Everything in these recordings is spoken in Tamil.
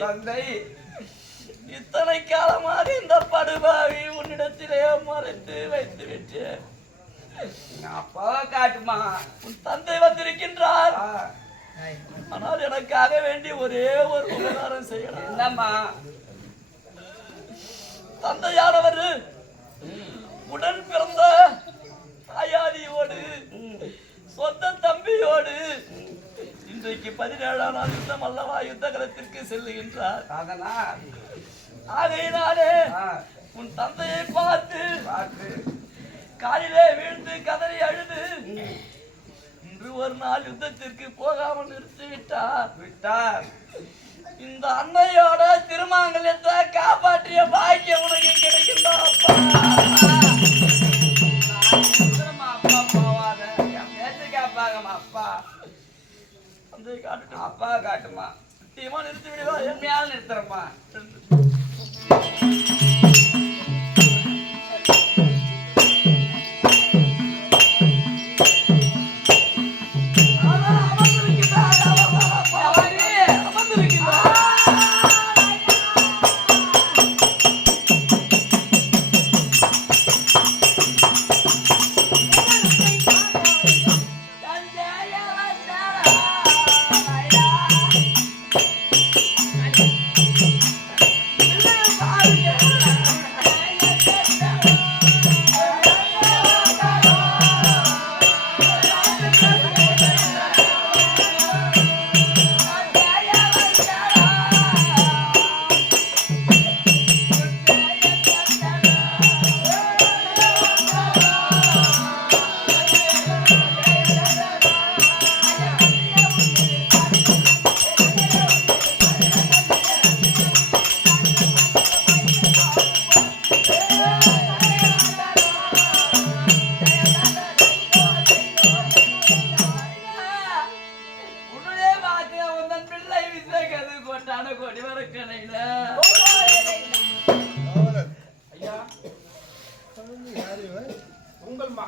தந்தை இத்தனை காலமாக இந்த படுபாவி உன்னிடத்திலே மறைத்து வைத்து விட்டு அப்பாவை காட்டுமா? உன் தந்தை வந்திருக்கின்றார். ஆனால் எனக்காக வேண்டி ஒரே ஒரு உபகாரம் செய்யலாம். என்னம்மா? தந்தையானவர் உடன் பிறந்த தாயாதியோடு சொந்த தம்பியோடு இன்றைக்கு பதினேழாம் நாள் யுத்தம் அல்லவா? யுத்த களத்திற்கு செல்லுகின்றார். ஆகையினாலே உன் தந்தையை பார்த்து காலிலே வீழ்ந்து கதறி அழுது இன்று ஒரு நாள் யுத்தத்திற்கு போகாமல் நிறுத்திவிட்டார் விட்டார். இந்த அன்னையோட திருமாங்கல்யத்தை காப்பாற்றிய பாக்கியம் உனக்கு சுந்தரமா அப்பா? தந்தையை காட்டுட்டு அப்பா காட்டுமா சத்தியமா நிறுத்தி விடுவா. மேல நிறுத்துறம்மா.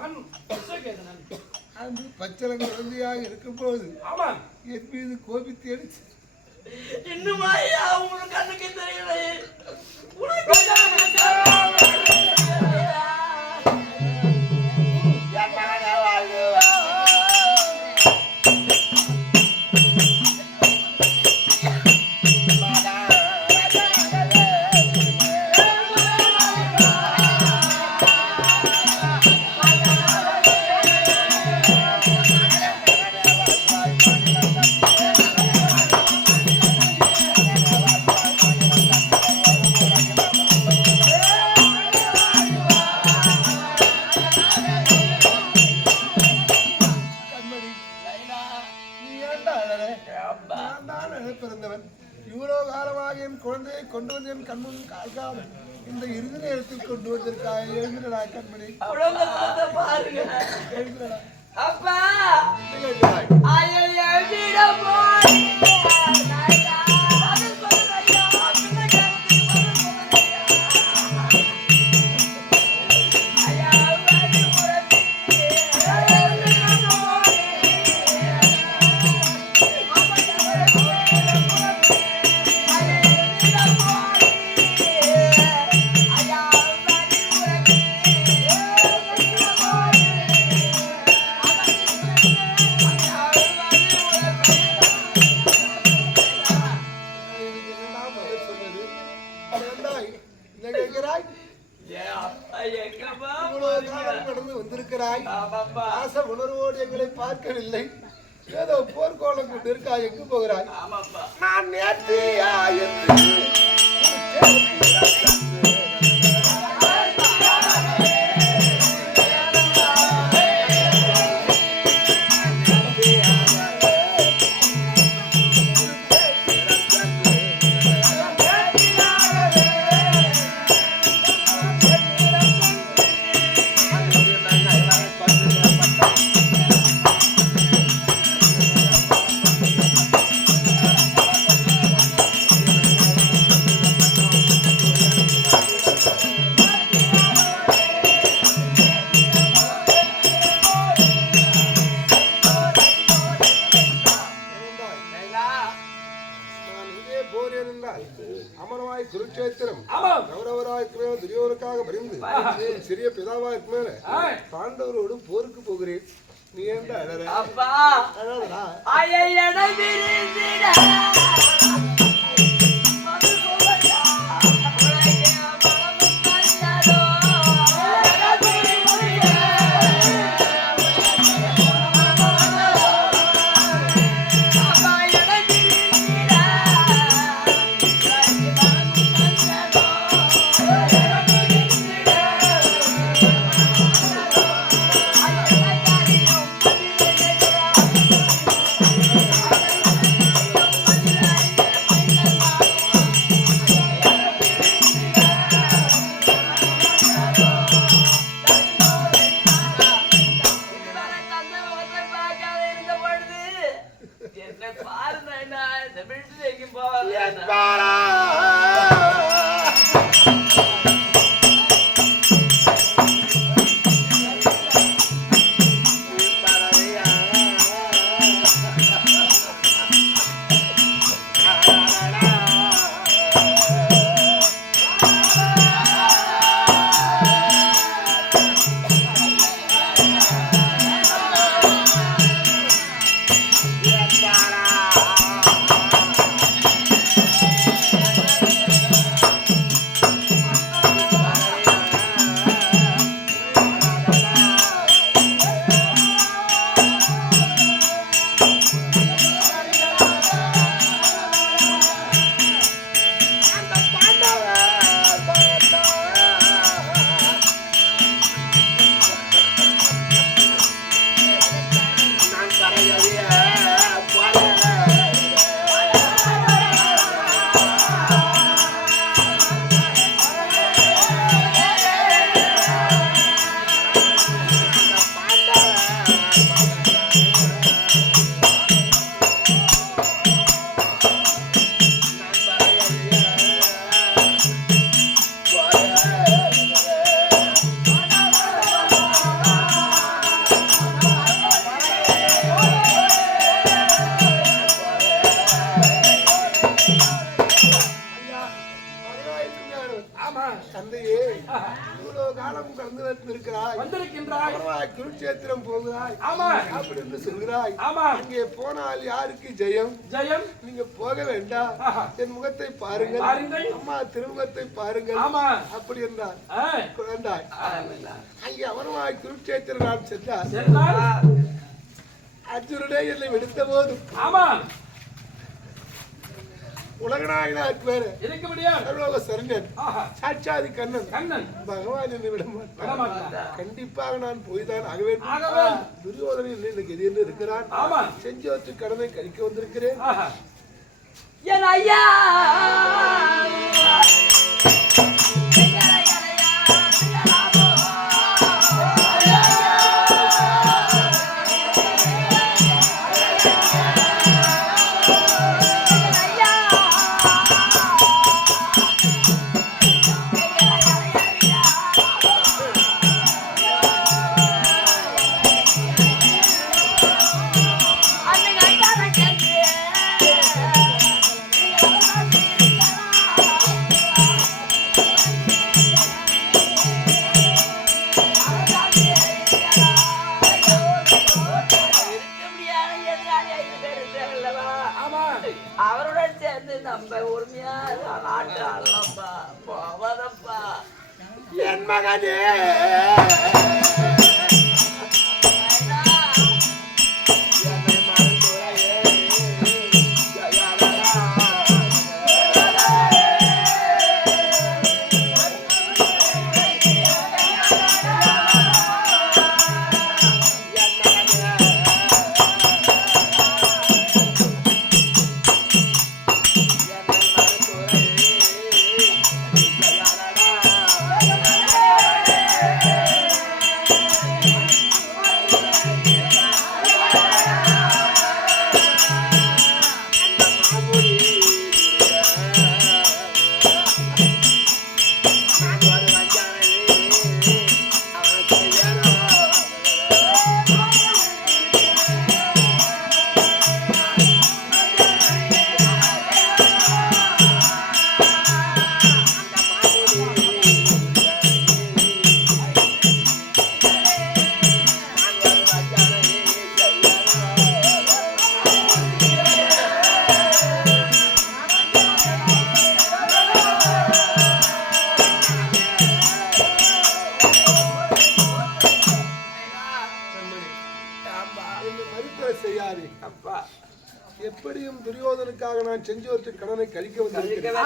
மகன் விஸ்வகேதனன் அந்த பச்சளங்க குழந்தையாக இருக்கும்போது ஆமாம். என் மீது கோபித்து அடித்து இன்னுமா உங்களுக்கு கண்ணுக்கு தெரியலை பார்க்கவில்லை ஏதோ போர்க்கோளம் கொண்டு இருக்காய் எங்கு போகிறாய்? நான் ஆயிரத்து சிறிய பிதாவா ஆய். பாண்டவரோடு போருக்கு போகிறேன். நீ ஏன்டா அழற? அப்பா. அழறா குருட்சேத்திரம் போகிறாய். ஆமா. அப்படி என்று சொல்கிறாய். ஆமா. அங்கே போனால் யாருக்கு ஜெயம்? ஜெயம். நீங்க போக வேண்டாம். என் முகத்தை பாருங்கள். அம்மா திருமுகத்தை பாருங்கள். ஆமா. அப்படி என்றார். குழந்தாய் அங்கே அவனவாய் குருட்சேத்திரம் நான் சென்றார். அர்ஜுனனே என்னை விடுத்த போதும் ஆமா. உலகநாயகனார் பேரு. இருக்க முடியாது சரண்யன். சாட்சாதி கண்ணன். கண்ணன். பகவான் என்னை விட மாட்டான். கண்டிப்பாக நான் போய்தான் ஆக வேண்டும். ஆக வேண்டும். துரியோதனை இன்னும் எனக்கு எதிர்ந்து இருக்கிறான். ஆமா. செஞ்சோற்று கடனை கழிக்க வந்திருக்கிறேன். என் ஐயா! போவாதப்பா. என் மகனே. என்னை மறுத்தலை செய்யாதே. அப்பா. எப்படியும் துரியோதனுக்காக நான் செஞ்சவற்றை கடனை கழிக்க வந்திருக்கிறேன்.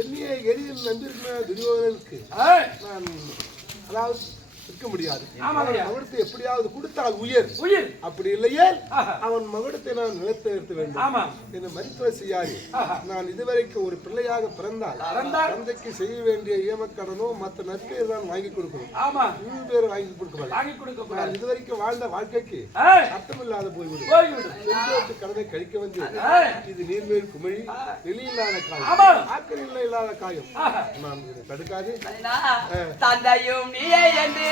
என்னைய எளிதில் நம்பியிருக்கிற துரியோதனனுக்கு ஏய், நான் அதாவது இருக்க முடியாது. அவனுக்கு எப்படியாவது கொடுத்தால் உயர். உயிர். அப்படி இல்லையே. அவன் மகுடத்தை நான் நிலைத்திருத்த வேண்டும். என்னை மருத்துவ செய்யாது. நான் இதுவரைக்கும் ஒரு பிள்ளையாக பிறந்தால்? தந்தைக்கு செய்ய வேண்டிய ஈமக்கடனோ மற்ற நற்பேர் தான் வாங்கி கொடுக்கணும். இன்னும் பேர் வாங்கி கொடுக்க நான் இதுவரைக்கும் வாழ்ந்த வாழ்க்கைக்கு அர்த்தமில்லாத போய்விடும். கடனை கழிக்க ஏய், இது நீர்மேல் குமிழி வெளியில்லாத. காயம். ஆக்கரில் இல்லாத காயம். இதை தடுக்காது. தந்தையும் நீயே என்று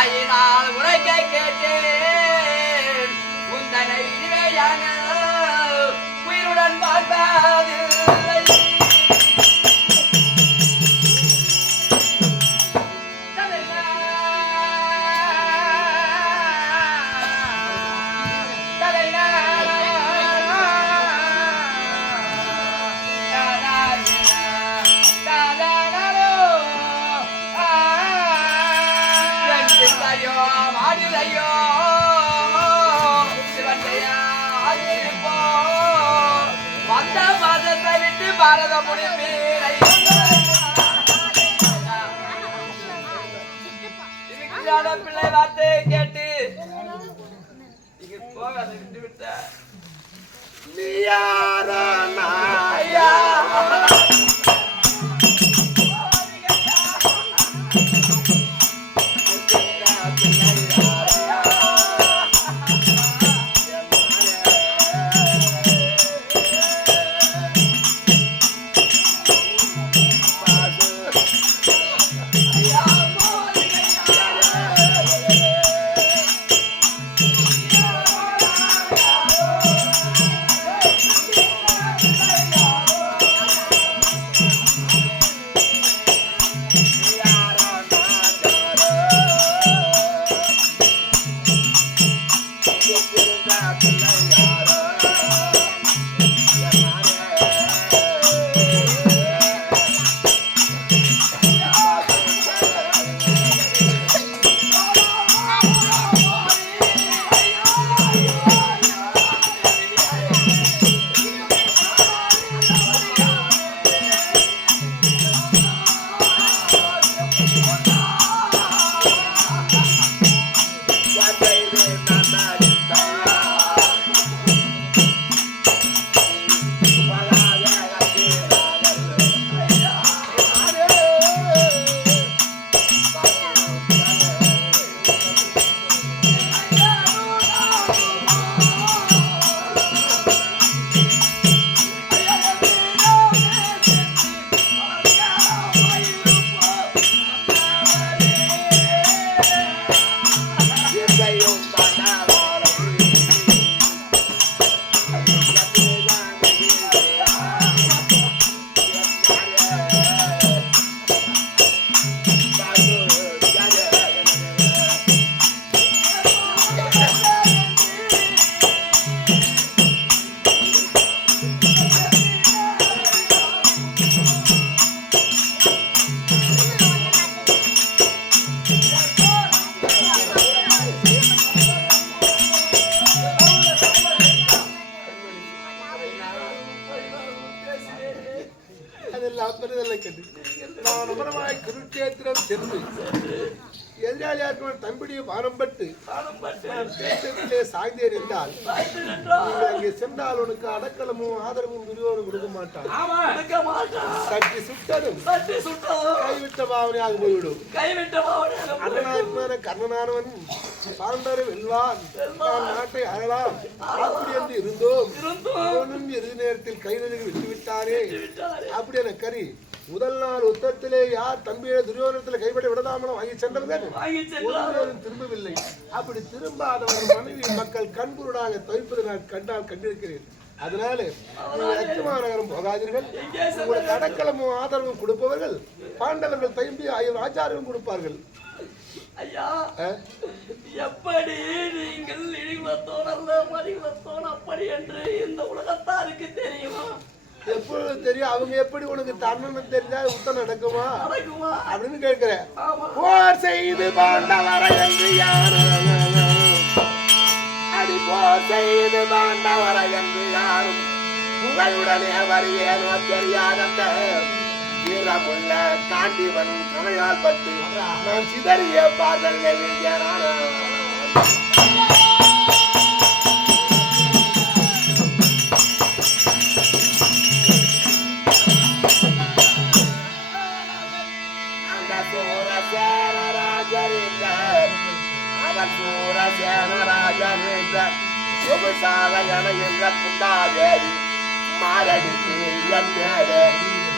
என் தாயினால் உரைக்க கேட்டேன். உந்தனை இனிமையான உயிருடன் பார்ப்பதில்லை பிள்ளை வார்த்தை கேட்டு. இங்க போகாத விட்டு விட்ட. நீ யாரா? கைவிட்ட பாவனையாக போய்விடும் கைவிட்ட போய்விடும். அண்ணனாத்மான கர்ணனானவன் பாண்டரை வெல்வான் நான் நாட்டை அப்படி என்று இருந்தோம் அவனும் இறுதி நேரத்தில் கைதறிகள் விட்டுவிட்டாரே விட்டாரே. அப்படி என கரி முதல் நாள் யுத்தத்திலே யார் தம்பியை துரியோதனத்தில் கைப்பட விடலாமலும் வாங்கி சென்றவர்கள் திரும்பவில்லை அப்படி திரும்பாதவர் மனைவி மக்கள் கண்புருடாக துவைப்பதை நான் கண்டால் கண்டிருக்கிறேன் அதனால நீங்கள் அச்சமா நகரம் போகாதீர்கள் உங்களுக்கு அடக்கலமும் ஆதரவும் கொடுப்பவர்கள் பாண்டவர்கள் ஆகியோர் ஆச்சாரமும் கொடுப்பார்கள். ஐயா எப்படி நீங்கள் இழிகுலத்தோன் அல்ல மறிகுலத்தோன் அப்படி என்று இந்த உலகத்தாருக்கு தெரியுமா? எப்பொழுது தெரியும்? அவங்க எப்படி உனக்கு தன்னன் தெரிஞ்சா யுத்தம் நடக்குமா? அப்படின்னு கேட்கிறேன். போர் செய்து பாண்டவர என்று யாரும் அடி போர் செய்து மாண்டவரை என்று யாரும் புகழுடனே வருவேனோ தெரியாத வீரமுள்ள காண்டிவன் கணையால் பட்டு நான் சிதறிய பாதல் அவர் சூரசேன என்ற குண்டாதேவி மாரடித்து என் மேலே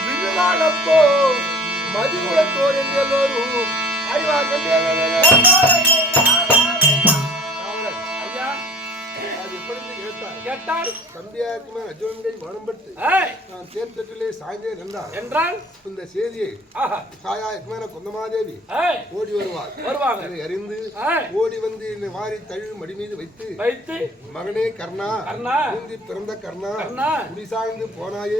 விழுவானப்போ மதிகுலத்தோர் எல்லோரும் அறிவார்கள் கேட்டால் தம்பியாருக்குமே அர்ஜுனன்கை மனம்பட்டு ஏய்! நான் தேர்தட்டிலே சாய்ந்தேன் என்றார் என்றால்? இந்த செய்தியை ஆஹா. தாயா எக்மான குந்தமாதேவி ஏய்! ஓடி வருவார். வருவாங்க. அதை அறிந்து ஏய்! ஓடி வந்து என்னை வாரி தழுவி மடி மீது வைத்து வைத்து மகனே கர்ணா கர்ணா. முந்தி பிறந்த கர்ணா சாய்ந்து போனாயே.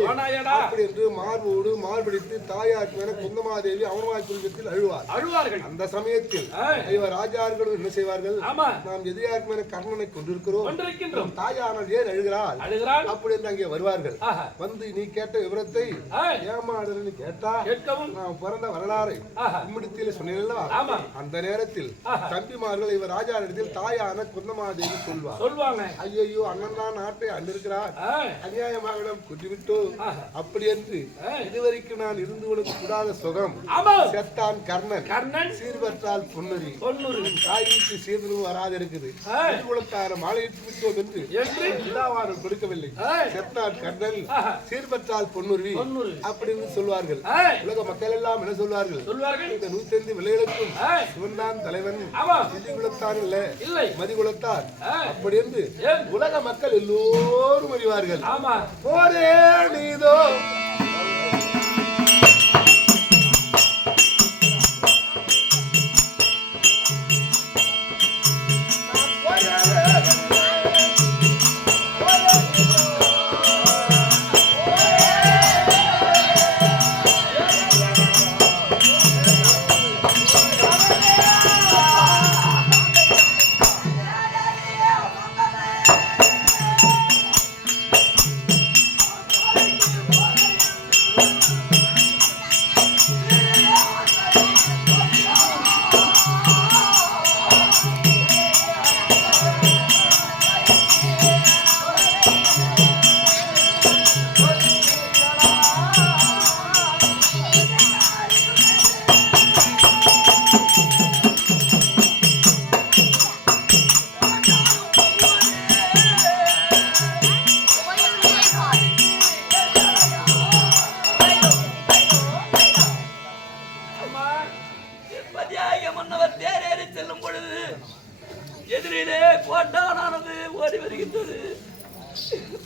அப்படி என்று மார்போடு மார்பிடித்து தாயார் மேல குந்தமாதேவி அவனவாய் குடும்பத்தில் அழுவார். அழுவார்கள். அந்த சமயத்தில் ஏய். இவர் ராஜார்களும் என்ன செய்வார்கள்? நாம் எதிரியார் மேல கர்ணனை கொண்டிருக்கிறோம். கொண்டிருக்கின்றோம். தாயானல் ஏன் அழுகிறாள்? அழுகிறாள். அப்படி என்று அங்கே வருவார்கள். வந்து நீ கேட்ட விவரத்தை ஏமாடுன்னு கேட்டா கேட்கவும். நான் பிறந்த வரலாறு ஆஹா. உம்மிடத்தில் சொன்னேன் அந்த நேரத்தில். தம்பிமார்கள் இவர் ராஜாவிடத்தில் தாயான குந்தமாதேவி சொல்வார். சொல்லுவாங்க ஐயோ அண்ணன் தான் நாட்டை அண்டிருக்கிறார் அநியாயமாக ஆஹா. அப்படி என்று. இதுவரைக்கும் நான் இருந்து கூடாத சுகம் செத்தான் கர்ணன். கர்ணன். சீர்பற்றால் பொன்னரி. தொண்ணூறு தாய் வீட்டு சீர்திரும் வராது இருக்குது மாலையிட்டு விட்டோம் என்று கொடுக்கவில்லை. சீர்பற்றால் பொன்னுருவி அப்படின்னு சொல்வார்கள். உலக மக்கள் எல்லாம் என்ன சொல்வார்கள்? சொல்வார்கள். இந்த நூத்தி விலைகளுக்கும் ஏய். சிவன்தான் தலைவன். குலத்தான் இல்ல. இல்லை. மதி குலத்தான் ஏய். அப்படி என்று உலக மக்கள் எல்லோரும் அறிவார்கள். ஆமா. போரே நீதோ.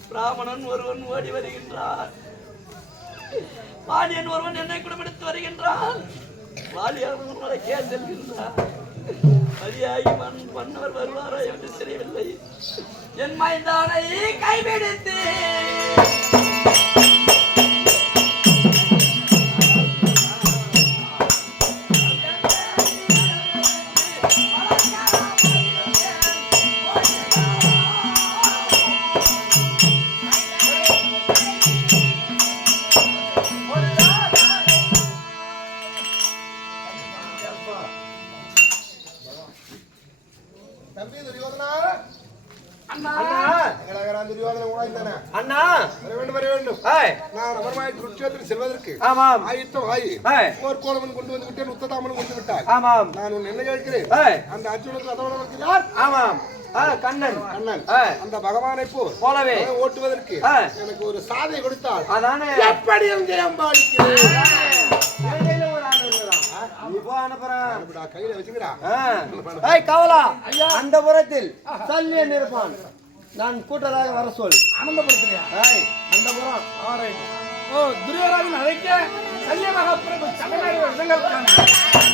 பிராமணன் ஒருவன் ஓடி வருகின்றான் பாண்டியன் ஒருவன் என்னை குடும்பெடுத்து வருகின்றான் வாலியானவன் வடக்கே செல்கின்றான் பதியாகி மன் மன்னவர் வருவாரா என்று தெரியவில்லை. என் மைந்தானை கைவிடுத்து அண்ணா. எங்கடா இருக்கிறான் துரியோதனன் உழைந்தானே? அண்ணா. வர வேண்டும் வர வேண்டும். ஏய் நான் குருட்சேத்திரம் செல்வதற்கு ஆமாம். ஆயுத்தம் ஆயி ஏய் போர்க்கோளவன் கொண்டு வந்து விட்டேன் உத்ததாமன் கொண்டு விட்டார் ஆமாம். நான் உன் என்ன கேட்கிறேன்? அந்த அர்ஜுனுக்கு அதோட இருக்கிறார் ஆமாம். கண்ணன். கண்ணன். அந்த பகவானை போல் போலவே. ஓட்டுவதற்கு எனக்கு ஒரு சாதை கொடுத்தால் அதானே. கவலா. அந்த புறத்தில் சல்லியன் இருப்பான் நான் கூட்டதாக வர சொல். ஆனந்தப்படுத்துறியா ஏய். அந்த புறம் ஓ துரியோராவின் அழைக்க இடங்கள் காண்க.